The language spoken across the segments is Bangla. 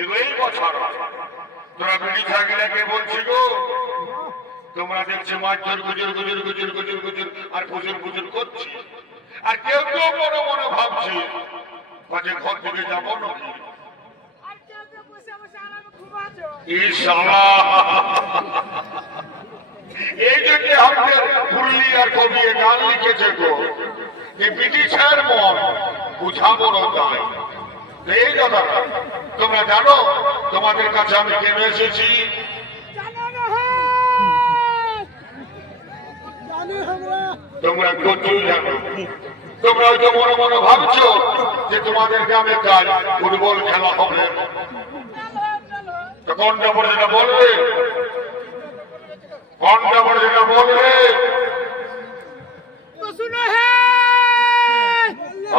এগো এই বছর তোরা বিড়ি ছাগিলাকে বলছি গো? তোমরা দেখছ মাছ ধর গুজুর গুজুর গুজুর গুজুর গুজুর আর গুজুর গুজুর করছি। আর কেউ কেউ মনে মনে ভাবছি কাজে ঘর থেকে যাব নাকি? এই জন্য আমাদের ফুল্লি আর কবি গান লিখেছে গো। যে ব্রিটিশের মন বুঝাবো তাই। এই কথা তোমরা জানো তোমাদের কাছে আমি কেন এসেছি? তোমরা প্রচুর জানো তোমরা হয়তো মনে মনে ভাবছ যে তোমাদের গ্রামে কাজ ফুটবল খেলা হবে। চলো পরে যেটা বলবে কোনটা পরে যেটা বলবে তো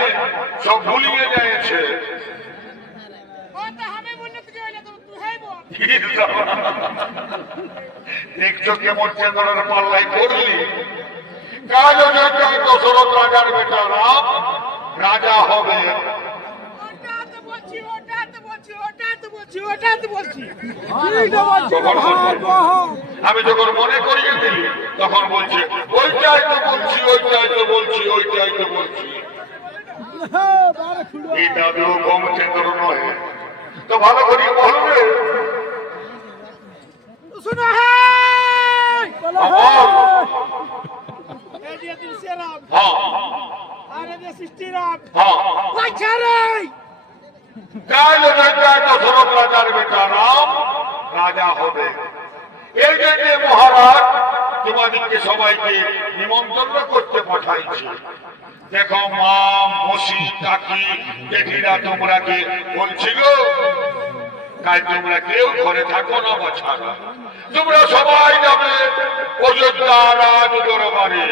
সব ভুলিয়ে দেখছ কেমন চেতনার পাল্লাই করলি কাজ দশরথ রাজার বেটা রাম রাজা হবে। ওটা বলছি ওটা বলছি ওটা বলছি ওটা বলছি। এইটা বলছি তখন আমি যখন মনে করিয়ে দিলি তখন বলছে ওইটাই তো বলছি ওইটাই তো বলছি ওইটাই তো বলছি। এই দাবিও কম চেতন নয়। তো ভালো করে বলবে। শুনো হ্যাঁ আমার এই যে তুই হ্যাঁ আর এই যে সৃষ্টিরাম। হ্যাঁ ওই ছেড়ে কাল জয় দশরথ রাজার বেটা রাম রাজা হবে। এই জন্য মহারাজ তোমাদেরকে সবাইকে নিমন্ত্রণ করতে পাঠাইছি। দেখো মা মসি কাকি জেঠিরা তোমরা কে বলছিল কাল তোমরা কেউ ঘরে থাকো না বাছারা? তোমরা সবাই যাবে অযোধ্যা রাজ দরবারে।